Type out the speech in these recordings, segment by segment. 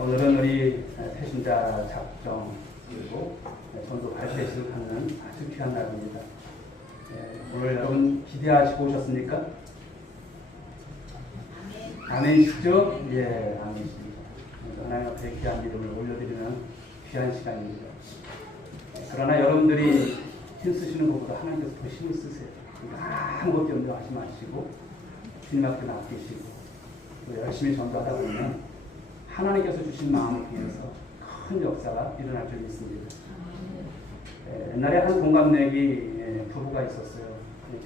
오늘은 우리 태신자 작정 그리고 전도 발대식을 갖는 아주 귀한 날입니다. 오늘 여러분 기대하시고 오셨습니까? 아멘이시죠? 예, 아멘이십니다. 하나님 앞에 귀한 믿음을 올려드리는 귀한 시간입니다. 그러나 여러분들이 힘쓰시는 것보다 하나님께서 더 힘을 쓰세요. 아무것도 염려하지 마시고 주님 앞에 맡기시고 또 열심히 전도하다 보면 하나님께서 주신 마음을 위해서 큰 역사가 일어날 줄 믿습니다. 옛날에 한 동갑내기 부부가 있었어요.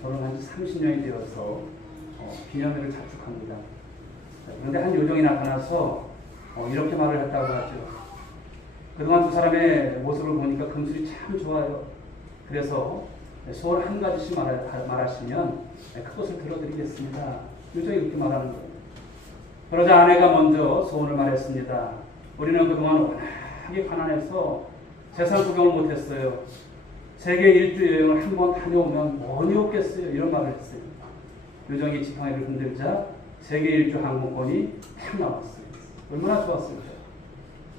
결혼한 지 30년이 되어서 기념일을 자축합니다. 그런데 한 요정이 나타나서 이렇게 말을 했다고 하죠. 그동안 두 사람의 모습을 보니까 금술이 참 좋아요. 그래서 소원 한 가지씩 말하시면 그것을 들어드리겠습니다. 요정이 이렇게 말하는 거예요. 그러자 아내가 먼저 소원을 말했습니다. 우리는 그동안 워낙에 가난해서 세상 구경을 못했어요. 세계 일주 여행을 한번 다녀오면 뭐니 없겠어요. 이런 말을 했어요. 요정이 지팡이를 흔들자 세계 일주 항공권이 탁 나왔어요. 얼마나 좋았을까.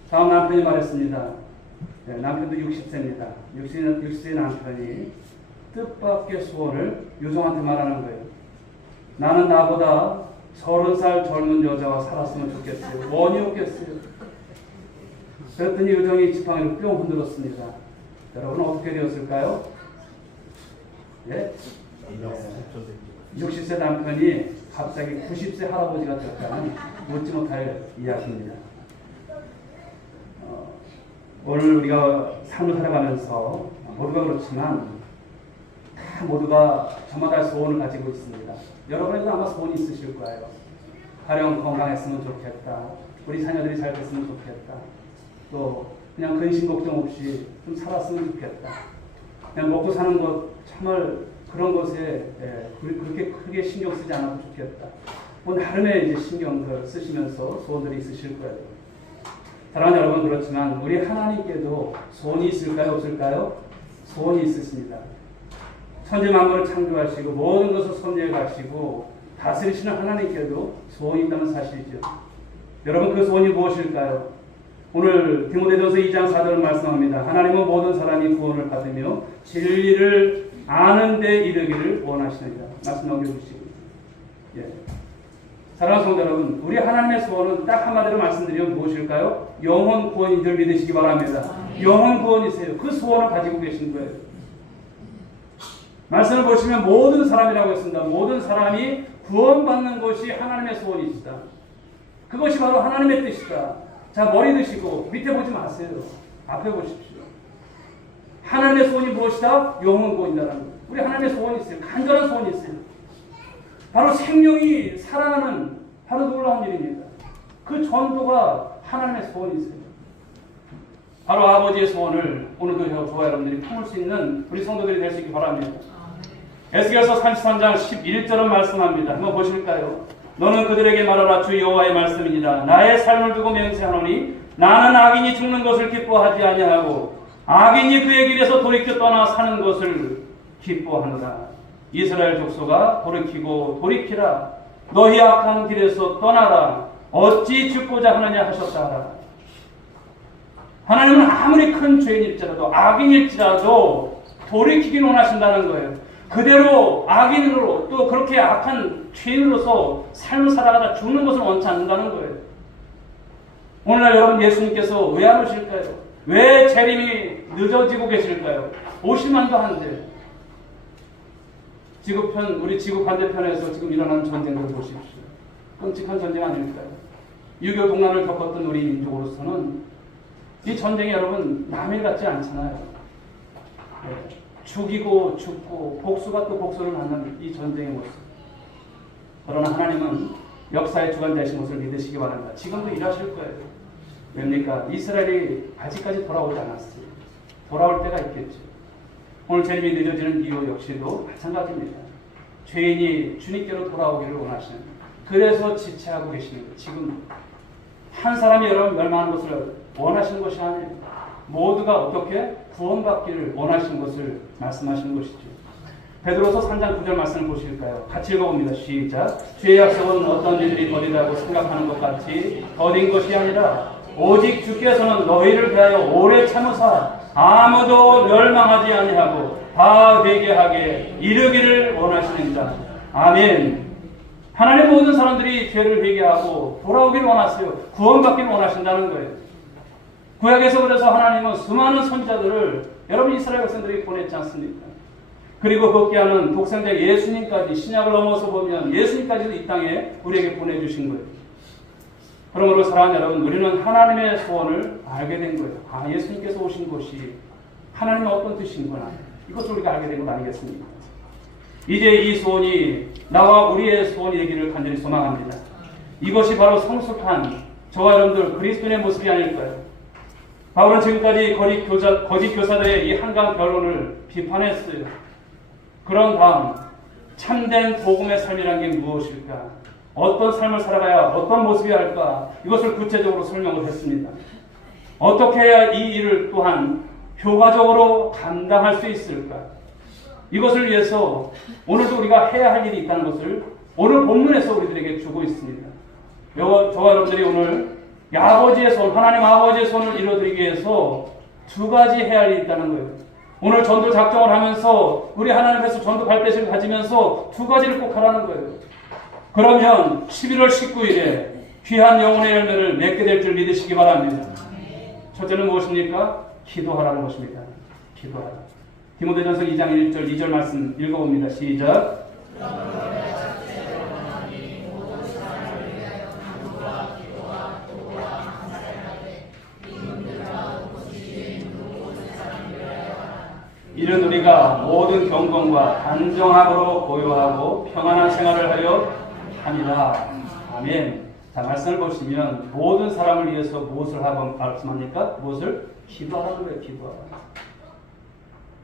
다음 남편이 말했습니다. 남편도 60세입니다. 60세 남편이 뜻밖의 소원을 요정한테 말하는 거예요. 나는 나보다 30살 젊은 여자와 살았으면 좋겠어요. 뭐니 없겠어요. 그랬더니 요정이 지팡이를 뿅 흔들었습니다. 여러분은 어떻게 되었을까요? 예? 60세 남편이 갑자기 90세 할아버지가 되었다는 묻지 못할 이야기입니다. 오늘 우리가 삶을 살아가면서 모두가 그렇지만 다 모두가 저마다 소원을 가지고 있습니다. 여러분에도 아마 소원이 있으실 거예요. 가령 건강했으면 좋겠다. 우리 자녀들이 잘 됐으면 좋겠다. 또 그냥 근심 걱정 없이 좀 살았으면 좋겠다. 그냥 먹고 사는 것 정말 그런 것에 그렇게 크게 신경 쓰지 않아도 좋겠다. 뭐 나름의 이제 신경을 쓰시면서 소원들이 있으실 거예요. 사랑하는 여러분, 그렇지만 우리 하나님께도 소원이 있을까요? 없을까요? 소원이 있으십니다. 천지 만물을 창조하시고 모든 것을 섭리해 가시고 다스리시는 하나님께도 소원이 있다는 사실이죠. 여러분, 그 소원이 무엇일까요? 오늘 디모데전서 2장 4절을 말씀합니다. 하나님은 모든 사람이 구원을 받으며 진리를 아는 데 이르기를 원하시느니라. 말씀 넘겨주시고. 예. 사랑하는 성도 여러분, 우리 하나님의 소원은 딱 한마디로 말씀드리면 무엇일까요? 영혼 구원인 줄 믿으시기 바랍니다. 영혼 구원이세요. 그 소원을 가지고 계신 거예요. 말씀을 보시면 모든 사람이라고 했습니다. 모든 사람이 구원받는 것이 하나님의 소원이시다. 그것이 바로 하나님의 뜻이다. 자, 머리 드시고 밑에 보지 마세요. 앞에 보십시오. 하나님의 소원이 무엇이다? 영혼 구원이다라는 거예요. 우리 하나님의 소원이 있어요. 간절한 소원이 있어요. 바로 생명이 살아나는 바로 놀라운 일입니다. 그 전도가 하나님의 소원이세요. 바로 아버지의 소원을 오늘도 저와 여러분들이 품을 수 있는 우리 성도들이 될 수 있기 바랍니다. 에스겔서 33장 11절은 말씀합니다. 한번 보실까요? 너는 그들에게 말하라. 주 여호와의 말씀이니라. 나의 삶을 두고 맹세하노니 나는 악인이 죽는 것을 기뻐하지 아니하고 악인이 그의 길에서 돌이켜 떠나 사는 것을 기뻐하노라. 이스라엘 족속아 돌이키고 돌이키라. 너희 악한 길에서 떠나라. 어찌 죽고자 하느냐 하셨다 하라. 하나님은 아무리 큰 죄인일지라도 악인일지라도 돌이키긴 원하신다는 거예요. 그대로 악인으로 또 그렇게 악한 죄인으로서 삶을 살아가다 죽는 것을 원치 않는다는 거예요. 오늘날 여러분, 예수님께서 왜 안 오실까요? 왜 재림이 늦어지고 계실까요? 오실만도 한데 우리 지구 반대편에서 지금 일어나는 전쟁들 보십시오. 끔찍한 전쟁 아닐까요? 6.25 동란을 겪었던 우리 민족으로서는 이 전쟁이 여러분 남일 같지 않잖아요. 죽이고 죽고 복수가 또 복수를 하는 이 전쟁의 모습. 그러나 하나님은 역사의 주관 되신 것을 믿으시기 바랍니다. 지금도 일하실 거예요. 왜입니까? 이스라엘이 아직까지 돌아오지 않았어요. 돌아올 때가 있겠죠. 오늘 재림이 늦어지는 이유 역시도 마찬가지입니다. 죄인이 주님께로 돌아오기를 원하시는, 그래서 지체하고 계시는 거예요. 지금 한 사람이 여러분 멸망하는 것을 원하시는 것이 아니에요. 모두가 어떻게 구원받기를 원하시는 것을 말씀하시는 것이죠. 베드로서 3장 9절 말씀을 보실까요? 같이 읽어봅니다. 시작. 주의 약속은 어떤 일들이 더디다고 생각하는 것 같이 더딘 것이 아니라 오직 주께서는 너희를 위하여 오래 참으사 아무도 멸망하지 아니하고 다 회개하게 이르기를 원하시는가. 아멘. 하나님 모든 사람들이 죄를 회개하고 돌아오기를 원하세요. 구원받기를 원하신다는 거예요. 구약에서 그래서 하나님은 수많은 선지자들을 여러분 이스라엘 백성들이 보냈지 않습니까? 그리고 복귀하는 독생자 예수님까지 신약을 넘어서 보면 예수님까지도 이 땅에 우리에게 보내주신 거예요. 그러므로 사랑하는 여러분, 우리는 하나님의 소원을 알게 된 거예요. 아, 예수님께서 오신 곳이 하나님의 어떤 뜻인구나. 이것을 우리가 알게 된 것 아니겠습니까? 이제 이 소원이 나와 우리의 소원이 되기를 간절히 소망합니다. 이것이 바로 성숙한 저와 여러분들 그리스도인의 모습이 아닐까요? 바울은 지금까지 거짓 교사들의 이 한강 변론을 비판했어요. 그런 다음 참된 복음의 삶이란 게 무엇일까? 어떤 삶을 살아가야 어떤 모습이 할까? 이것을 구체적으로 설명을 했습니다. 어떻게 해야 이 일을 또한 효과적으로 감당할 수 있을까? 이것을 위해서 오늘도 우리가 해야 할 일이 있다는 것을 오늘 본문에서 우리들에게 주고 있습니다. 저와 여러분들이 오늘 아버지의 손, 하나님 아버지의 손을 이루어드리기 위해서 두 가지 해야 할 일이 있다는 거예요. 오늘 전도 작정을 하면서 우리 하나님 앞에서 전도 발대식을 가지면서 두 가지를 꼭 하라는 거예요. 그러면 11월 19일에 귀한 영혼의 열매를 맺게 될 줄 믿으시기 바랍니다. 첫째는 무엇입니까? 기도하라는 것입니다. 기도하라. 디모데전서 2장 1절 2절 말씀 읽어봅니다. 시작. 이는 우리가 모든 경건과 단정함으로 고요하고 평안한 생활을 하려 합니다. 아멘. 자, 말씀을 보시면 모든 사람을 위해서 무엇을 하고 말씀합니까? 무엇을? 기도하라는 거예요. 기도하라.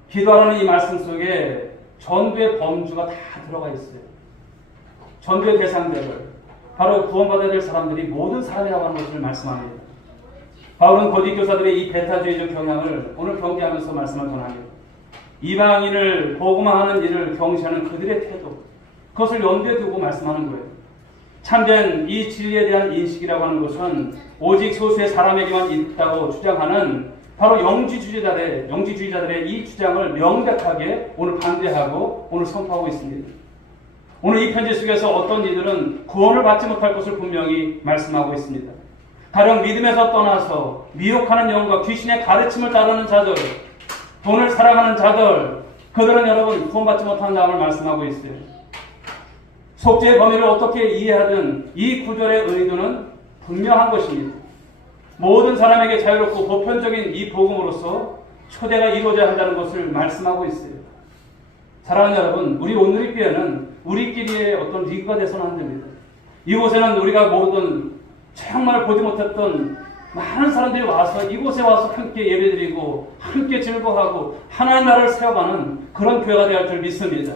기도하라는 이 말씀 속에 전도의 범주가 다 들어가 있어요. 전도의 대상들을 바로 구원받아야 될 사람들이 모든 사람이라고 하는 것을 말씀합니다. 바울은 거짓 교사들의 이 배타주의적 경향을 오늘 경계하면서 말씀을 전합니다. 이방인을 복음화하는 일을 경시하는 그들의 태도, 그것을 염두에 두고 말씀하는 거예요. 참된 이 진리에 대한 인식이라고 하는 것은 오직 소수의 사람에게만 있다고 주장하는 바로 영지주의자들의 이 주장을 명백하게 오늘 반대하고 오늘 선포하고 있습니다. 오늘 이 편지 속에서 어떤 이들은 구원을 받지 못할 것을 분명히 말씀하고 있습니다. 가령 믿음에서 떠나서 미혹하는 영과 귀신의 가르침을 따르는 자들, 돈을 사랑하는 자들, 그들은 여러분 구원받지 못한다는 말씀하고 있어요. 속죄의 범위를 어떻게 이해하든 이 구절의 의도는 분명한 것입니다. 모든 사람에게 자유롭고 보편적인 이 복음으로서 초대가 이루어져야 한다는 것을 말씀하고 있어요. 사랑하는 여러분, 우리 온누리교회는 우리끼리의 어떤 리그가 돼서는 안 됩니다. 이곳에는 우리가 모르던 정말 보지 못했던 많은 사람들이 와서 이곳에 와서 함께 예배드리고 함께 즐거워하고 하나님 나라를 세워가는 그런 교회가 되어야 할 줄 믿습니다.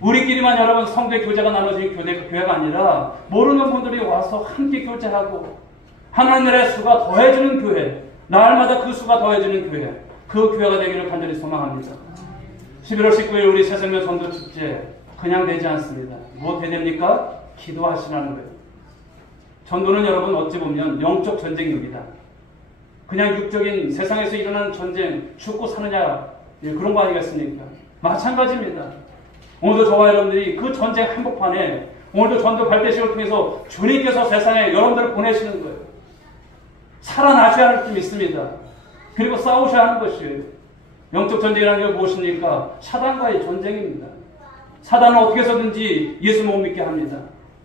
우리끼리만 여러분 성도의 교제가 나눠진 교회가 아니라 모르는 분들이 와서 함께 교제하고 하나님 나라의 수가 더해지는 교회, 날마다 그 수가 더해지는 교회, 그 교회가 되기를 간절히 소망합니다. 11월 19일 우리 새생명 전도축제 그냥 되지 않습니다. 무엇 해야 됩니까? 기도하시라는 거예요. 전도는 여러분 어찌 보면 영적 전쟁입니다. 그냥 육적인 세상에서 일어나는 전쟁, 죽고 사느냐 그런 거 아니겠습니까? 마찬가지입니다. 오늘도 저와 여러분들이 그 전쟁 한복판에 오늘도 전도 발대식을 통해서 주님께서 세상에 여러분들을 보내시는 거예요. 살아나셔야 할 줄 믿습니다. 그리고 싸우셔야 하는 것이에요. 영적 전쟁이라는 게 무엇입니까? 사단과의 전쟁입니다. 사단은 어떻게 해서든지 예수 못 믿게 합니다.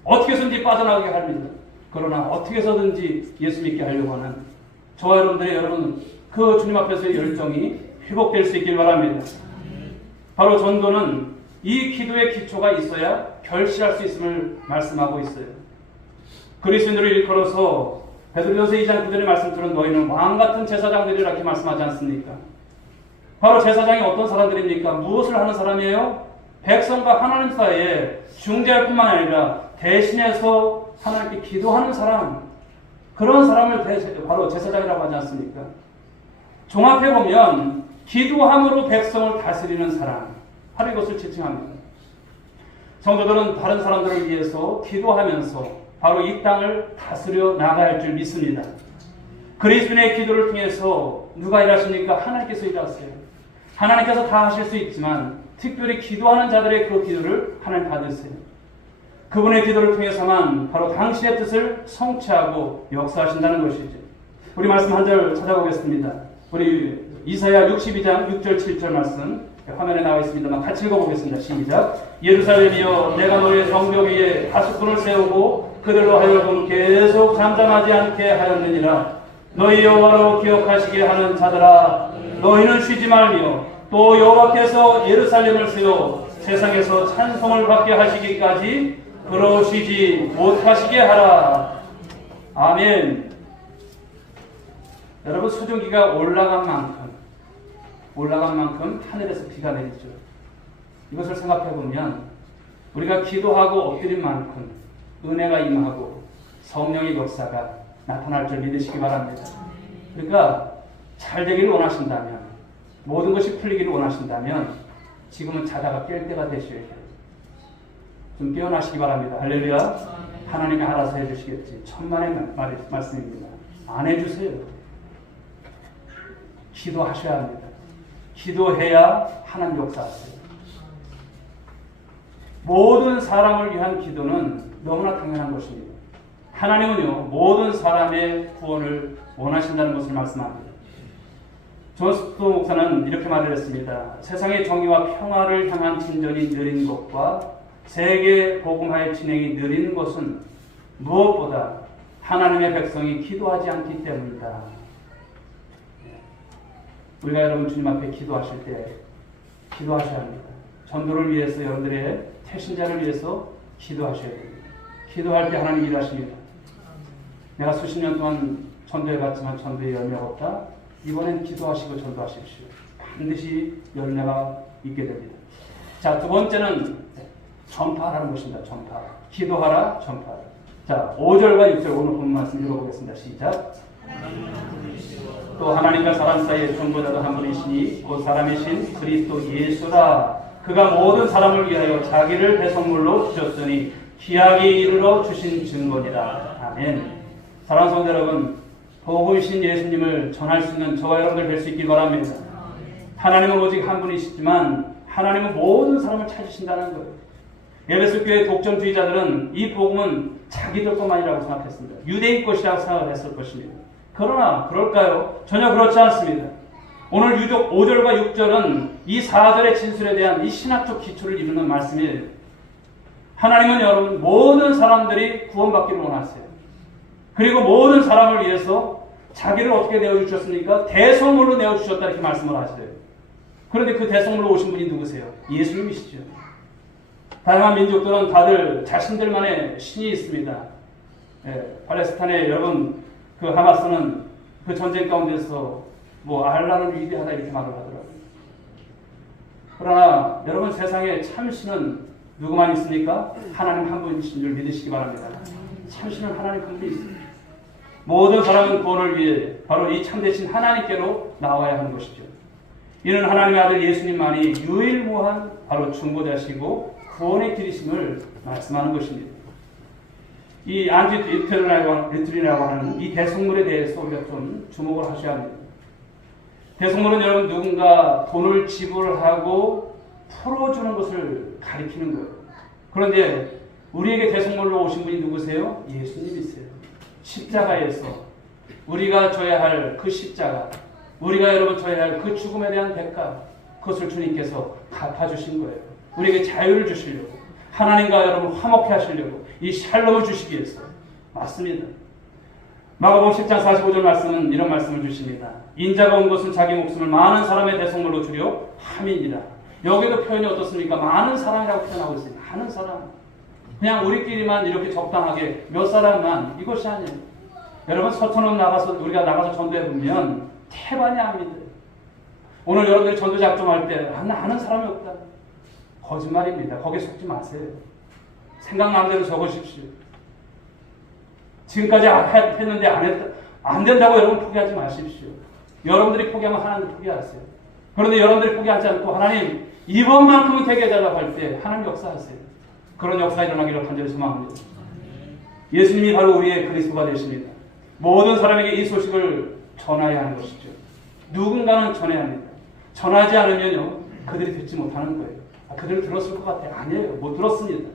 어떻게 해서든지 빠져나가게 합니다. 그러나 어떻게 해서든지 예수 믿게 하려고 하는 저와 여러분들의 그 주님 앞에서의 열정이 회복될 수 있길 바랍니다. 바로 전도는 이 기도의 기초가 있어야 결실할 수 있음을 말씀하고 있어요. 그리스도인들을 일컬어서 베드로전서 2장 9절의 말씀처럼 너희는 왕같은 제사장들이라 이렇게 말씀하지 않습니까? 바로 제사장이 어떤 사람들입니까? 무엇을 하는 사람이에요? 백성과 하나님 사이에 중재할 뿐만 아니라 대신해서 하나님께 기도하는 사람, 그런 사람을 바로 제사장이라고 하지 않습니까? 종합해보면 기도함으로 백성을 다스리는 사람, 바로 이것을 지칭합니다. 성도들은 다른 사람들을 위해서 기도하면서 바로 이 땅을 다스려 나가야 할 줄 믿습니다. 그리스도인의 기도를 통해서 누가 일하십니까? 하나님께서 일하세요. 하나님께서 다 하실 수 있지만 특별히 기도하는 자들의 그 기도를 하나님 받으세요. 그분의 기도를 통해서만 바로 당신의 뜻을 성취하고 역사하신다는 것이죠. 우리 말씀 한 절 찾아보겠습니다. 우리 이사야 62장 6절 7절 말씀 화면에 나와 있습니다만 같이 읽어보겠습니다. 시작. 예루살렘이여 내가 너의 성벽 위에 가축분을 세우고 그들로 하여금 계속 잠잠하지 않게 하였느니라. 너희 여호와로 기억하시게 하는 자들아 너희는 쉬지 말며 또 여호와께서 예루살렘을 세워 세상에서 찬송을 받게 하시기까지 그러시지 못하시게 하라. 아멘. 여러분 수증기가 올라간 만큼 하늘에서 비가 내리죠. 이것을 생각해 보면 우리가 기도하고 엎드린 만큼 은혜가 임하고 성령의 역사가 나타날 줄 믿으시기 바랍니다. 그러니까 잘 되기를 원하신다면, 모든 것이 풀리기를 원하신다면 지금은 자다가 깰 때가 되셔야 돼요. 좀 깨어나시기 바랍니다. 할렐루야. 하나님이 알아서 해주시겠지. 천만의 말씀입니다. 안 해주세요. 기도하셔야 합니다. 기도해야 하나님 역사하세요. 모든 사람을 위한 기도는 너무나 당연한 것입니다. 하나님은요 모든 사람의 구원을 원하신다는 것을 말씀합니다. 존 스토 목사는 이렇게 말을 했습니다. 세상의 정의와 평화를 향한 진전이 느린 것과 세계 복음화의 진행이 느린 것은 무엇보다 하나님의 백성이 기도하지 않기 때문이다. 우리가 여러분 주님 앞에 기도하실 때 기도하셔야 합니다. 전도를 위해서 여러분들의 태신자를 위해서 기도하셔야 됩니다. 기도할 때 하나님 일하십니다. 내가 수십 년 동안 전도해봤지만 전도에 열매가 없다. 이번엔 기도하시고 전도하십시오. 반드시 열매가 있게 됩니다. 자, 두 번째는 전파하라는 것입니다. 전파. 기도하라, 전파하라. 자, 5절과 6절 오늘 본 말씀 읽어보겠습니다. 시작. 또 하나님과 사람 사이의 중보자도 한 분이시니 곧 사람이신 그리스도 예수라. 그가 모든 사람을 위하여 자기를 대성물로 주셨으니 기약이 이르러 주신 증거니라. 아멘. 사랑하는 성도 여러분, 복음이신 예수님을 전할 수 있는 저와 여러분들 될 수 있길 바랍니다. 하나님은 오직 한 분이시지만 하나님은 모든 사람을 찾으신다는 거예요. 에베소 교회 독점주의자들은 이 복음은 자기들 것만이라고 생각했습니다. 유대인 것이라고 생각했을 것입니다. 그러나 그럴까요? 전혀 그렇지 않습니다. 오늘 유독 5절과 6절은 이 4절의 진술에 대한 이 신학적 기초를 이루는 말씀이에요. 하나님은 여러분 모든 사람들이 구원받기를 원하세요. 그리고 모든 사람을 위해서 자기를 어떻게 내어주셨습니까? 대성물로 내어주셨다 이렇게 말씀을 하세요. 그런데 그 대성물로 오신 분이 누구세요? 예수님이시죠. 다양한 민족들은 다들 자신들만의 신이 있습니다. 팔레스타인의 여러분 그 하마스는 그 전쟁 가운데서 뭐 알라는 위대하다 이렇게 말을 하더라고요. 그러나 여러분 세상에 참신은 누구만 있습니까? 하나님 한 분이신 줄 믿으시기 바랍니다. 참신은 하나님 한 분이 있습니다. 모든 사람은 구원을 위해 바로 이 참되신 하나님께로 나와야 하는 것이죠. 이는 하나님의 아들 예수님만이 유일무한 바로 중보자시고 구원의 길이심을 말씀하는 것입니다. 이 안티 리트리라고 하는 이 대성물에 대해서 우리가 좀 주목을 하셔야 합니다. 대성물은 여러분 누군가 돈을 지불하고 풀어주는 것을 가리키는 거예요. 그런데 우리에게 대성물로 오신 분이 누구세요? 예수님이세요. 십자가에서 우리가 져야 할 그 십자가, 우리가 여러분 져야 할 그 죽음에 대한 대가, 그것을 주님께서 갚아주신 거예요. 우리에게 자유를 주시려고, 하나님과 여러분 화목해 하시려고 이 샬롬을 주시기 위해서. 맞습니다. 마가복음 10장 45절 말씀은 이런 말씀을 주십니다. 인자가 온 것은 자기 목숨을 많은 사람의 대성물로 주려 함이니라. 여기도 표현이 어떻습니까? 많은 사람이라고 표현하고 있습니다. 많은 사람. 그냥 우리끼리만 이렇게 적당하게 몇 사람만, 이것이 아니에요. 여러분 서천원 나가서 우리가 나가서 전도해 보면 태반이 압니다. 오늘 여러분들이 전도 작정할 때 아는 사람이 없다. 거짓말입니다. 거기에 속지 마세요. 생각나는 대로 적으십시오. 지금까지 했는데 안 된다고 여러분 포기하지 마십시오. 여러분들이 포기하면 하나님 포기하세요. 그런데 여러분들이 포기하지 않고 하나님 이번만큼은 되게 해달라고 할 때 하나님 역사하세요. 그런 역사 일어나기를 간절히 소망합니다. 예수님이 바로 우리의 그리스도가 되십니다. 모든 사람에게 이 소식을 전해야 하는 것이죠. 누군가는 전해야 합니다. 전하지 않으면요, 그들이 듣지 못하는 거예요. 그들은 들었을 것 같아요. 아니에요. 못 들었습니다.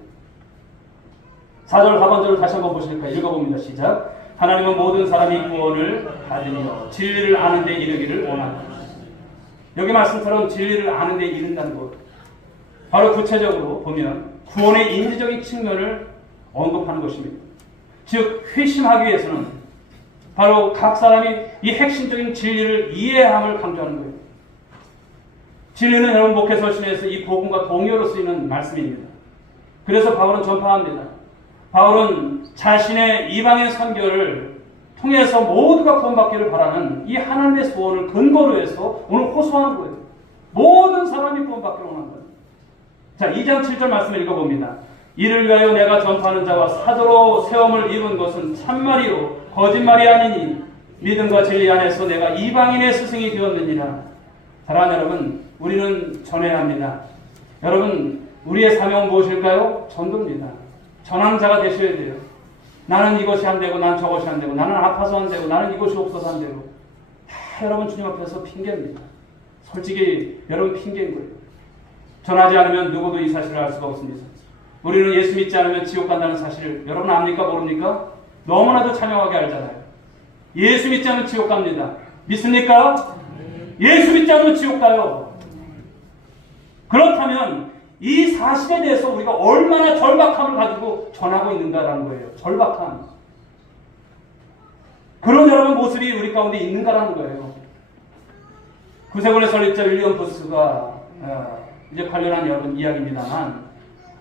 4절 하반절을 다시 한번 보실까요? 읽어봅니다. 시작. 하나님은 모든 사람이 구원을 받으며 진리를 아는 데 이르기를 원한다. 여기 말씀처럼 진리를 아는 데 이른다는 것, 바로 구체적으로 보면 구원의 인지적인 측면을 언급하는 것입니다. 즉 회심하기 위해서는 바로 각 사람이 이 핵심적인 진리를 이해함을 강조하는 거예요. 진리는 여러분 목회서신에서 이 복음과 동요로 쓰이는 말씀입니다. 그래서 바울은 전파합니다. 바울은 자신의 이방의 선교를 통해서 모두가 구원받기를 바라는 이 하나님의 소원을 근거로 해서 오늘 호소하는 거예요. 모든 사람이 구원받기를 원한다. 자, 2장 7절 말씀을 읽어봅니다. 이를 위하여 내가 전파하는 자와 사도로 세움을 입은 것은 참말이요 거짓말이 아니니 믿음과 진리 안에서 내가 이방인의 스승이 되었느니라. 사랑하는 여러분, 우리는 전해야 합니다. 여러분, 우리의 사명은 무엇일까요? 전도입니다. 전하는 자가 되셔야 돼요. 나는 이것이 안 되고 난 저것이 안 되고 나는 아파서 안 되고 나는 이것이 없어서 안 되고 다 여러분 주님 앞에서 핑계입니다. 솔직히 여러분 핑계인 거예요. 전하지 않으면 누구도 이 사실을 알 수가 없습니다. 우리는 예수 믿지 않으면 지옥 간다는 사실을 여러분 압니까 모릅니까? 너무나도 자명하게 알잖아요. 예수 믿지 않으면 지옥 갑니다. 믿습니까? 예수 믿지 않으면 지옥 가요. 그렇다면 이 사실에 대해서 우리가 얼마나 절박함을 가지고 전하고 있는가라는 거예요. 절박함. 그런 여러분 모습이 우리 가운데 있는가라는 거예요. 구세군의 설립자 윌리엄 부스가 이제 관련한 여러분 이야기입니다만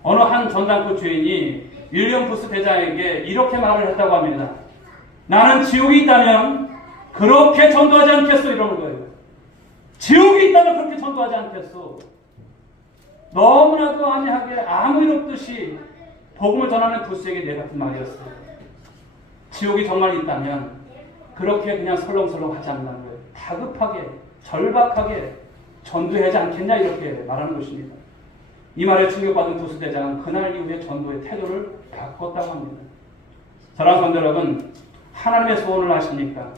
어느 한 전당포 주인이 윌리엄 부스 대장에게 이렇게 말을 했다고 합니다. 나는 지옥이 있다면 그렇게 전도하지 않겠소 이러는 거예요. 지옥이 있다면 그렇게 전도하지 않겠소. 너무나도 안이하게 아무 일 없듯이 복음을 전하는 부스에게 네 같은 말이었어요. 지옥이 정말 있다면 그렇게 그냥 설렁설렁 하지 않는다는 거예요. 다급하게 절박하게 전도하지 않겠냐 이렇게 말하는 것입니다. 이 말에 충격받은 부스 대장은 그날 이후에 전도의 태도를 바꿨다고 합니다. 사랑하는 성도 여러분, 하나님의 소원을 아십니까?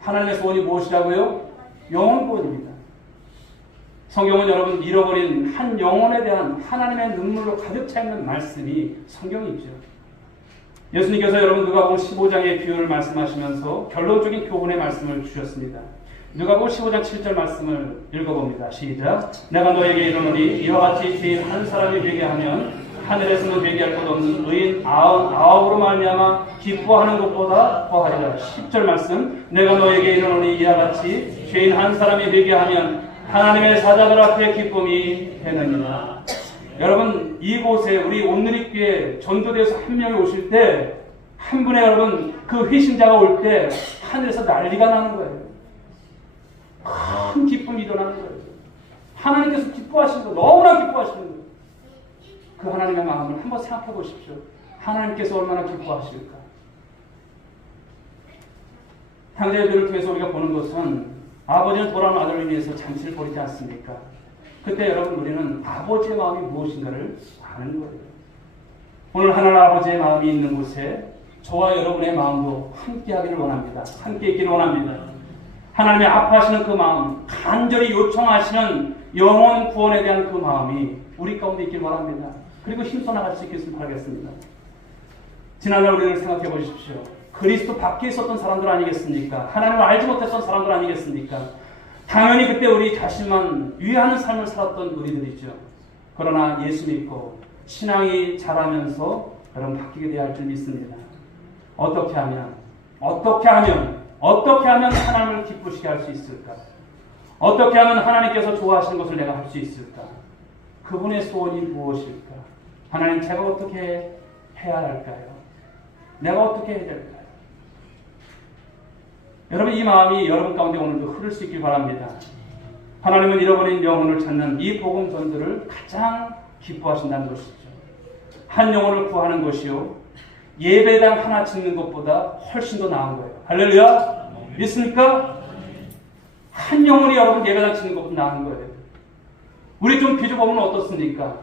하나님의 소원이 무엇이라고요? 영혼 구원입니다. 성경은 여러분 잃어버린 한 영혼에 대한 하나님의 눈물로 가득 차 있는 말씀이 성경이죠. 예수님께서 여러분 누가복음 15장의 비유를 말씀하시면서 결론적인 교훈의 말씀을 주셨습니다. 누가복음 15장 7절 말씀을 읽어봅니다. 시작. 내가 너에게 이르노니 이와 같이 죄인 한 사람이 되게 하면 하늘에서는 되게 할 것 없는 의인 99으로 말미암아 기뻐하는 것보다 더하리라. 10절 말씀. 내가 너에게 이르노니 이와 같이 죄인 한 사람이 되게 하면 하나님의 사자들 앞에 기쁨이 되느니라. 여러분 이곳에 우리 온누리교회 전도대에서 한 명이 오실 때 한 분의 여러분 그 회심자가 올 때 하늘에서 난리가 나는 거예요. 큰 기쁨이 일어나는 거예요. 하나님께서 기뻐하시는 거, 너무나 기뻐하시는 거예요. 그 하나님의 마음을 한번 생각해 보십시오. 하나님께서 얼마나 기뻐하실까. 형제들을 통해서 우리가 보는 것은 아버지는 돌아온 아들을 위해서 잔치를 벌이지 않습니까? 그때 여러분 우리는 아버지의 마음이 무엇인가를 아는 거예요. 오늘 하나님 아버지의 마음이 있는 곳에 저와 여러분의 마음도 함께 하기를 원합니다. 함께 있기를 원합니다. 하나님의 아파하시는 그 마음, 간절히 요청하시는 영혼 구원에 대한 그 마음이 우리 가운데 있길 바랍니다. 그리고 힘써 나갈 수 있겠으면 바라겠습니다. 지난날 우리를 생각해 보십시오. 그리스도 밖에 있었던 사람들 아니겠습니까? 하나님을 알지 못했던 사람들 아니겠습니까? 당연히 그때 우리 자신만 위하는 삶을 살았던 우리들이죠. 그러나 예수 믿고 신앙이 자라면서 여러분 바뀌게 돼야 할 줄 믿습니다. 어떻게 하면 하나님을 기쁘시게 할 수 있을까? 어떻게 하면 하나님께서 좋아하시는 것을 내가 할 수 있을까? 그분의 소원이 무엇일까? 하나님 제가 어떻게 해야 할까요? 내가 어떻게 해야 될까요? 여러분 이 마음이 여러분 가운데 오늘도 흐를 수 있길 바랍니다. 하나님은 잃어버린 영혼을 찾는 이 복음 전도를 가장 기뻐하신다는 것이죠. 한 영혼을 구하는 것이요 예배당 하나 짓는 것보다 훨씬 더 나은 거예요. 할렐루야! 믿습니까? 한 영혼이 여러분 예배당 짓는 것보다 나은 거예요. 우리 좀 비춰보면 어떻습니까?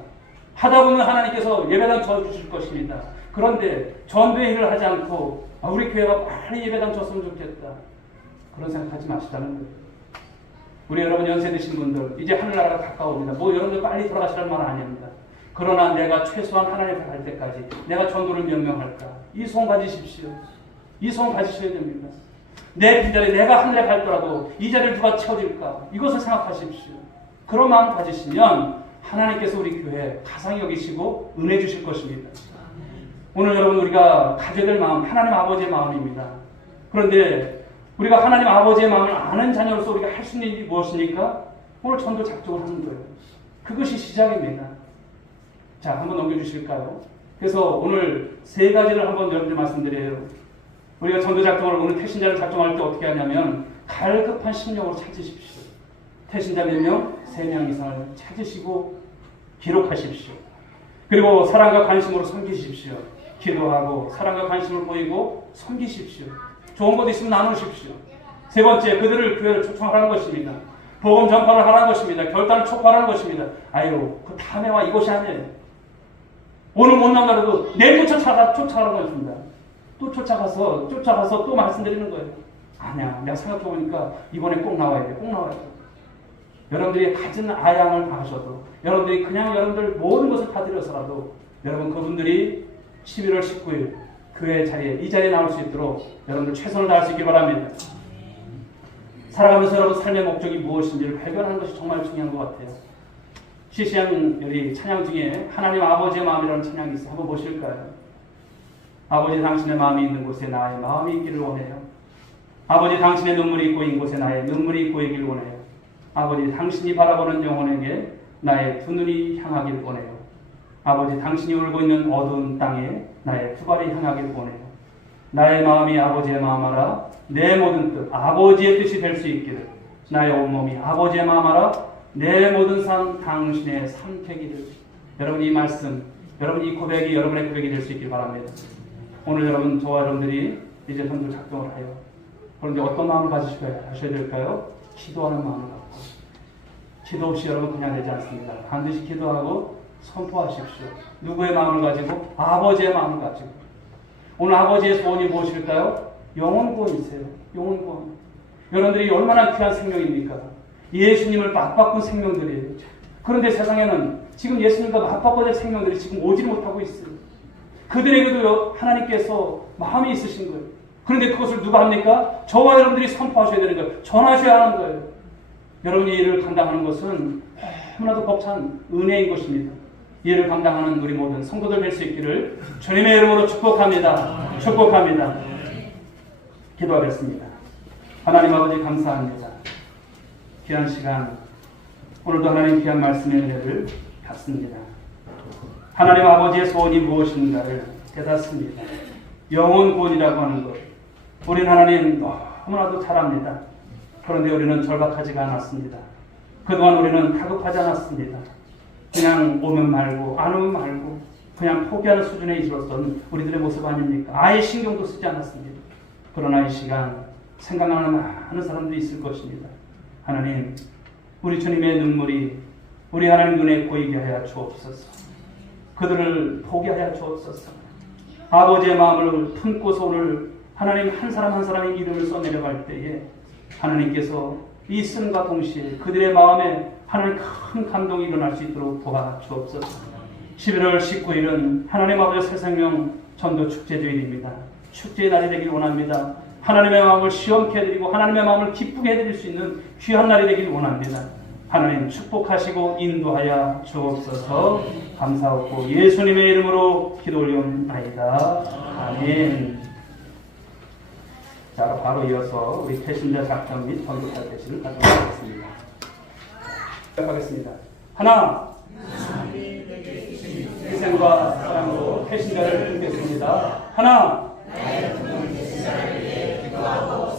하다 보면 하나님께서 예배당 져주실 것입니다. 그런데 전도의 일을 하지 않고 우리 교회가 빨리 예배당 줬으면 좋겠다. 그런 생각하지 마시라는 거예요. 우리 여러분 연세 드신 분들 이제 하늘나라가 가까웁니다. 뭐 여러분들 빨리 돌아가시라는 말은 아닙니다. 그러나 내가 최소한 하나님 앞에 갈 때까지 내가 전도를 명명할까? 이 소원 가지십시오. 이 소원 가지셔야 됩니다. 내 빈자리 내가 하늘에 갈더라도 이 자리를 누가 채워줄까? 이것을 생각하십시오. 그런 마음 가지시면 하나님께서 우리 교회에 가상히 여기시고 은혜 주실 것입니다. 오늘 여러분 우리가 가져야 될 마음 하나님 아버지의 마음입니다. 그런데 우리가 하나님 아버지의 마음을 아는 자녀로서 우리가 할 수 있는 일이 무엇입니까? 오늘 전도 작정을 하는 거예요. 그것이 시작입니다. 자, 한번 넘겨주실까요? 그래서 오늘 세 가지를 한번 여러분들 말씀드려요. 우리가 전도 작정을 오늘 태신자를 작정할 때 어떻게 하냐면 갈급한 심령으로 찾으십시오. 태신자 몇 명? 3명 이상을 찾으시고 기록하십시오. 그리고 사랑과 관심으로 섬기십시오. 기도하고 사랑과 관심을 보이고 섬기십시오. 좋은 것 있으면 나누십시오. 세 번째, 그들을 교회를 초청하라는 것입니다. 복음 전파를 하라는 것입니다. 결단을 촉구하라는 것입니다. 아유, 그 다음에 와 이것이 아니에요. 오늘 못 나가도 내일 쫓아가라는 것입니다. 또 쫓아가서 또 말씀드리는 거예요. 아니야, 내가 생각해보니까 이번에 꼭 나와야 돼. 꼭 나와야 돼. 여러분들이 가진 아양을 다하셔도 여러분들이 그냥 여러분들 모든 것을 다 드려서라도 여러분 그분들이 11월 19일 교회 자리에 이 자리에 나올 수 있도록 여러분들 최선을 다할 수 있길 바랍니다. 살아가면서 여러분 삶의 목적이 무엇인지를 발견하는 것이 정말 중요한 것 같아요. 시시한 여리 찬양 중에 하나님 아버지의 마음이라는 찬양이 있어요. 한번 보실까요? 아버지 당신의 마음이 있는 곳에 나의 마음이 있기를 원해요. 아버지 당신의 눈물이 있고 있는 곳에 나의 눈물이 있고 있기를 원해요. 아버지 당신이 바라보는 영혼에게 나의 두 눈이 향하길 원해요. 아버지 당신이 울고 있는 어두운 땅에 나의 두 발이 향하길 원해요. 나의 마음이 아버지의 마음 알아 내 모든 뜻 아버지의 뜻이 될 수 있기를 나의 온몸이 아버지의 마음 알아 내 모든 삶 당신의 선택이를. 여러분 이 말씀 여러분 이 고백이 여러분의 고백이 될 수 있길 바랍니다. 오늘 여러분 저와 여러분들이 이제 전도 작정을 해요. 그런데 어떤 마음을 가지셔야 될까요? 기도하는 마음을 갖고. 기도 없이 여러분 그냥 되지 않습니다. 반드시 기도하고 선포하십시오. 누구의 마음을 가지고? 아버지의 마음을 가지고. 오늘 아버지의 소원이 무엇일까요? 영혼 구원이세요. 영혼 구원. 여러분들이 얼마나 귀한 생명입니까? 예수님을 맞바꾼 생명들이에요. 그런데 세상에는 지금 예수님과 맞바꿔야 될 생명들이 지금 오지 못하고 있어요. 그들에게도 하나님께서 마음이 있으신 거예요. 그런데 그것을 누가 합니까? 저와 여러분들이 선포하셔야 되는 거예요. 전하셔야 하는 거예요. 여러분이 이 일을 감당하는 것은 너무나도 벅찬 은혜인 것입니다. 이 일을 감당하는 우리 모든 성도들 될 수 있기를 주님의 이름으로 축복합니다. 축복합니다. 기도하겠습니다. 하나님 아버지 감사합니다. 귀한 시간 오늘도 하나님 귀한 말씀의 은혜를 받습니다. 하나님 아버지의 소원이 무엇인가를 깨닫습니다. 영혼 구원이라고 하는 것 우리는 하나님 너무나도 잘 압니다. 그런데 우리는 절박하지가 않았습니다. 그동안 우리는 다급하지 않았습니다. 그냥 오면 말고 안 오면 말고 그냥 포기하는 수준에 이르렀던 우리들의 모습 아닙니까? 아예 신경도 쓰지 않았습니다. 그러나 이 시간 생각나는 많은 사람도 있을 것입니다. 하나님 우리 주님의 눈물이 우리 하나님 눈에 보이게 하여 주옵소서. 그들을 포기하여 주옵소서. 아버지의 마음을 품고서 오늘 하나님 한 사람 한 사람의 이름을 써내려갈 때에 하나님께서 이 쓴과 동시에 그들의 마음에 하나님 큰 감동이 일어날 수 있도록 도와주옵소서. 11월 19일은 하나님 아버지의 새 생명 전도 축제주일입니다. 축제의 날이 되길 원합니다. 하나님의 마음을 시원케 해드리고 하나님의 마음을 기쁘게 해드릴 수 있는 귀한 날이 되길 원합니다. 하나님 축복하시고 인도하여 주옵소서. 감사하고 예수님의 이름으로 기도 올리옵나이다. 아멘. 자, 바로 이어서 우리 태신자 작정 및 전도사 대신을 가져오겠습니다. 시작하겠습니다. 하나, 희생과 사랑으로 태신자를 드리겠습니다. 하나,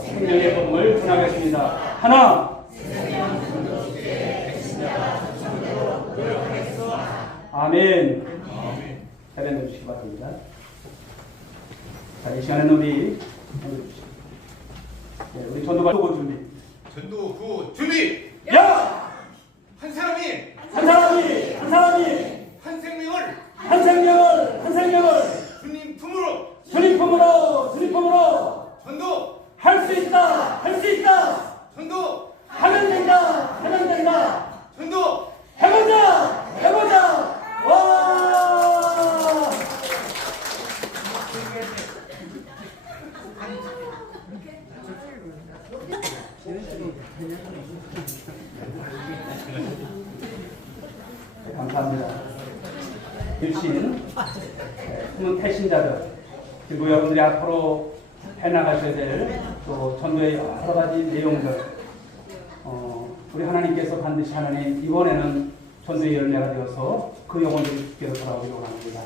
생명의 복음을 전하겠습니다. 하나, 아멘. 답변 해주시기 바랍니다. 자, 이 시간에는 우리 우리 전도가 구 준비. 전도구 준비. 야! 한 사람이 한 생명을 한 생명을 주님 기쁨으로 전도 할 수 있다, 할 수 있다, 전도 하면 된다, 하면 된다, 전도 해보자, 해보자. 와! 네, 감사합니다. 일신 숨은 태신자들 그리고 여러분들이 앞으로 해나가셔야 될 또 전도의 여러 가지 내용들 우리 하나님께서 반드시 하나님 이번에는 전도의 열매가 되어서 그 영혼들이 주께로 돌아오기를 원합니다.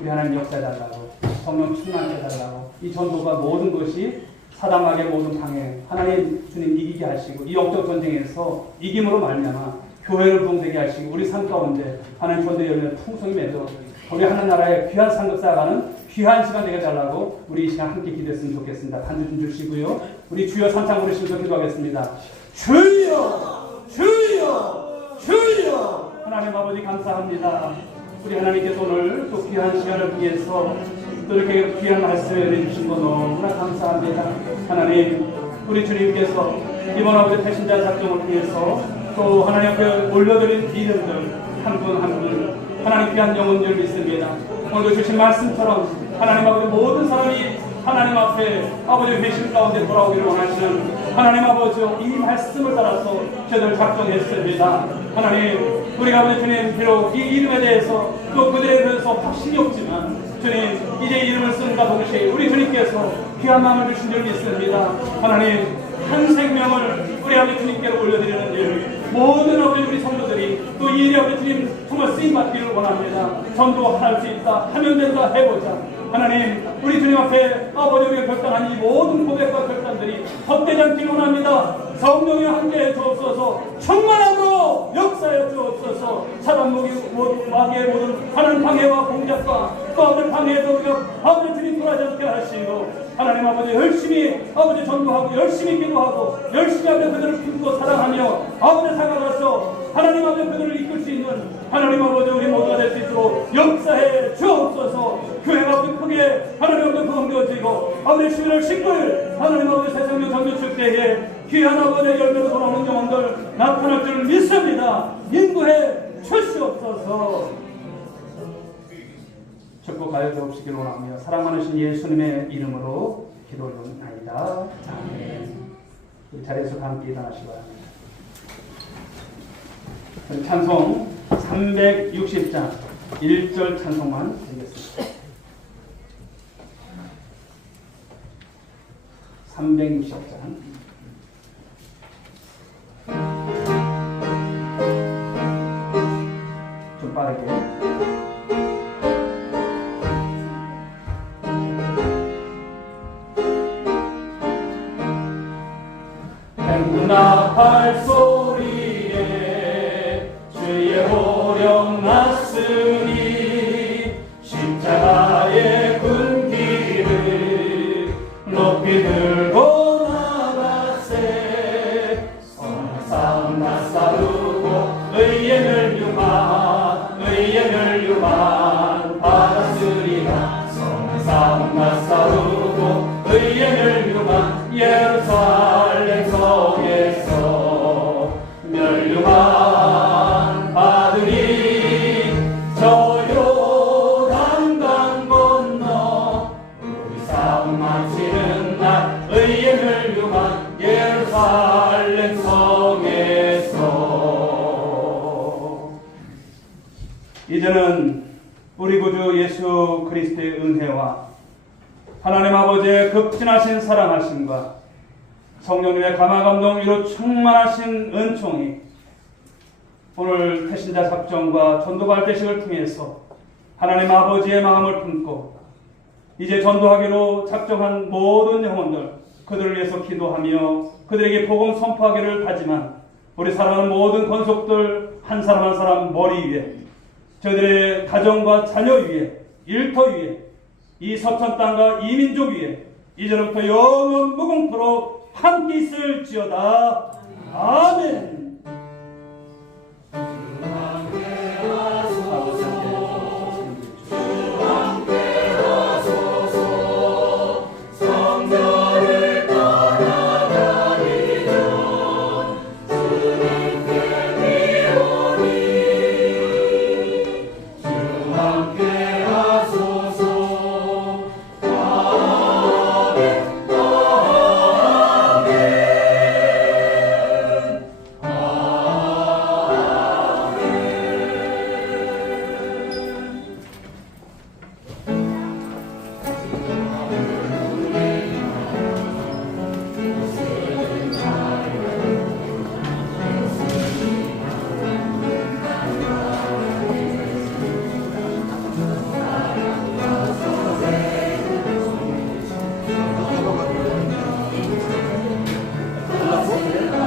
우리 하나님 역사해달라고 성령 충만케 해달라고 이 전도가 모든 것이 사당하게 모든 방해 하나님 주님 이기게 하시고 이 영적 전쟁에서 이김으로 말미암아 교회를 부흥되게 하시고 우리 삶 가운데 하나님 전도의 열매를 풍성히 맺어 우리 하나님나라의 귀한 상급 쌓아가는 귀한 시간 되게 달라고 우리 이 시간 함께 기도했으면 좋겠습니다. 간주 좀 주시고요. 우리 주여 삼창 부르시면서 기도하겠습니다. 주여 주여 주여 하나님 아버지 감사합니다. 우리 하나님께서 오늘 또 귀한 시간을 위해서 또 이렇게 귀한 말씀을 해주신 거 너무나 감사합니다. 하나님 우리 주님께서 이번 아버지 태신자 작정을 위해서 또 하나님 앞에 올려드린 이름들 한 분 한 분 하나님 귀한 영혼들 믿습니다. 오늘도 주신 말씀처럼 하나님 아버지 모든 사람이 하나님 앞에 아버지 회심 가운데 돌아오기를 원하시는 하나님 아버지 이 말씀을 따라서 저희들 작정했습니다. 하나님 우리가 아버지 주님 비록 이 이름에 대해서 또 그들에 대해서 확신이 없지만 주님 이제 이름을 쓴다 동시에 우리 주님께서 귀한 마음을 주신 줄 믿습니다. 하나님 한 생명을 우리 아버지 주님께로 올려드리는 일 모든 아버지 우리 성도들이 또 이 일에 아버지 주님 정말 쓰임받기를 원합니다. 전도할 수 있다 하면 된다 해보자. 하나님 우리 주님 앞에 아버지 우리가 결단한 이 모든 고백과 결단들이 헛되지 않기를 원합니다. 성령이 함께해 주옵소서. 충만함으로 역사해 주옵소서. 사단 마귀의 모든 하나님 방해와 공작과 또 아버지 방해에도 우리가 아버지 주님 돌아지 않게 하시고 하나님 아버지 열심히 아버지 전도하고 열심히 기도하고 열심히 아버지 그들을 품고 사랑하며 아버지 다가가서 하나님 아버지 그들을 이끌 수 있는 하나님 아버지 우리 모두가 될 수 있도록 역사해 주옵소서. 교회가 크게 하나님 아버지 부흥되어지고 아버지 11월 19일 하나님 아버지 새생명 전도 축제에 귀한 아버지의 열매로 돌아오는 영혼들 나타날 줄 믿습니다. 인도해 주시옵소서. 축복하여 주옵시길 원하며 사랑 많으신 예수님의 이름으로 기도드립니다. 아멘. 이 자리에서 함께 일어나시기 바랍니다. 찬송 360장 1절 찬송만 드리겠습니다. 360장 좀 빠르게 응답할 소리에 주의 호령 났으니 십자가의 군기를 높이 들고 나가세. 선상 나사르고 의인을 유한 받았으리라. 선상 나사르고 의인을 유한 예루살렘 성에서 멸류관 받으리. 저 요단강 건너 우리 싸움 마치는 날 의의 멸류관 예루살렘 성에서. 이제는 우리 구주 예수 그리스도의 은혜와 하나님 아버지의 극진하신 사랑하심과 성령님의 감화감동 위로 충만하신 은총이 오늘 태신자 작정과 전도발대식을 통해서 하나님 아버지의 마음을 품고 이제 전도하기로 작정한 모든 영혼들 그들을 위해서 기도하며 그들에게 복음 선포하기를 다짐한 우리 사랑하는 모든 권속들 한 사람 한 사람 머리 위에 저들의 가정과 자녀 위에 일터 위에 이 서천 땅과 이 민족 위에 이제부터 영원 무궁토록 함께 있을지어다. 아멘. 주 그래?